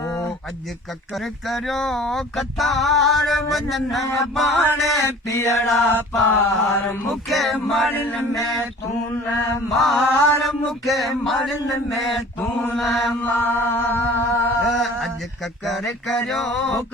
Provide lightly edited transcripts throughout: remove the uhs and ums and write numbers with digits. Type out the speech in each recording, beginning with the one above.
अज ककर करो कतार वजन बाणे पीड़ा पार मुखे मरन में तू न मार मुखे मरन में तू न मार अज ककर करो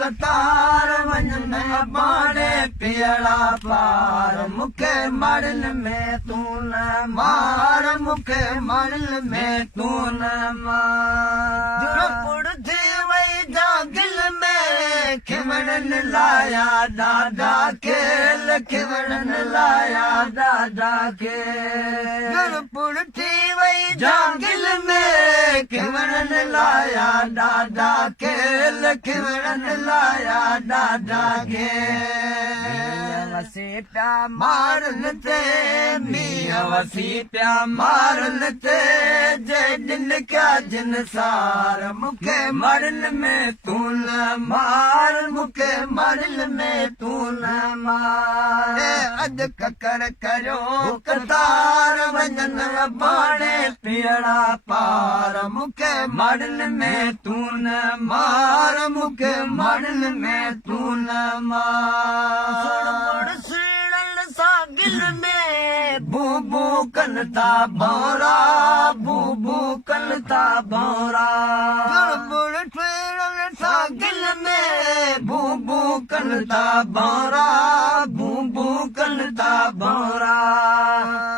कतार वजन बाणे पीड़ा पार मुखे मरन में तू न मार मुखे मरन में तू न मार पुड़ती वही जागिल में खिवड़न लाया दादा खेल खिवड़न लाया दादा खेल पुड़ती वही जागिल में खिवड़न लाया दादा खेल खिवड़न लाया दादा खेल वसीटा मारन ते मियां वसीटा मारन ते जय जिन क्या जिन सार मुखे मरन में तू न मार मुखे मरन में तू न मार अज ककर करो कतार वजन बाणे पीड़ा पार मुखे मरन में तू न मार मुखे मरन में तू न मार सागिल में बूबू कनता भौरा बूबू कनता भौरा सागिल में बूबू कनता भौरा बूबू कनता भौरा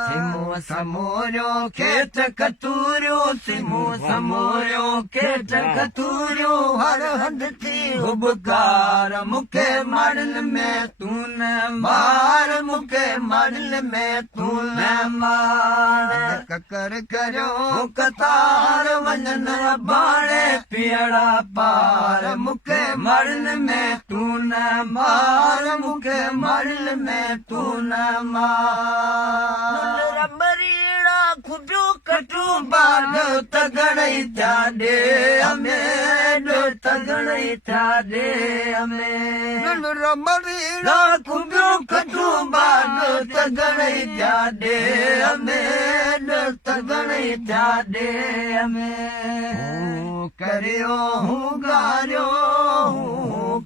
सिमो समोरो खेत कतूरो सिमो समोरो खेत कतूरो हर हद थी उबकार मुखे मरन में तू न मार मुखे मरन में तू न मार ककर करो कतार वजन बाणे पीड़ा पार मुखे मरन में तू न मार मुखे मरन में तू न मार रबरीड़ा खुबियो कटू बाड तगड़ई था दे हमें तगड़ई था दे हमें रबरीड़ा खुबियो कटू बाड तगड़ई था दे हमें तगड़ई था दे हमें करियो हूँ गारो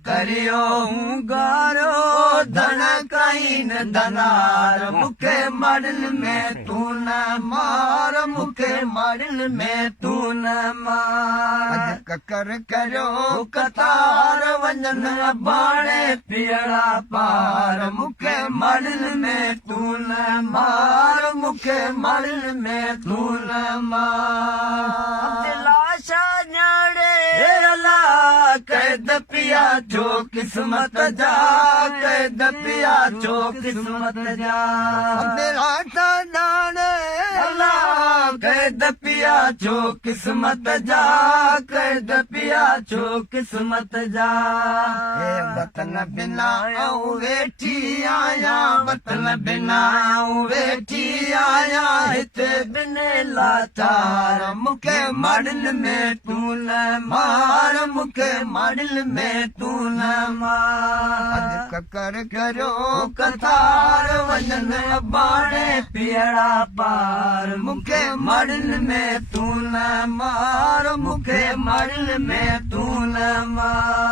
करियो हूँ गारो धन कहीं धनार मुखे मरन में तू न मार मुखे मरन में तू न मार ककर करो कतार वजन बाणे पीड़ा पार मुखे मरन में तू न मार मुखे मरन में तू न मार लाशा न्याड़े कैद पिया जो किस्मत जा कैद पिया जो किस्मत जा मेरा नाने कैद पिया जो किस्मत जा कैद पिया जो किस्मत जा वतन बिना वेठी आया वतन बिना वेठी आया हिते बिने लाचार मुखे मरन में तू न मार मुखे मरन में तू न मार ककर करो कतार वजन बाणे पीड़ा पार मुखे मरन में तू न मार मुखे मरन में तू न मार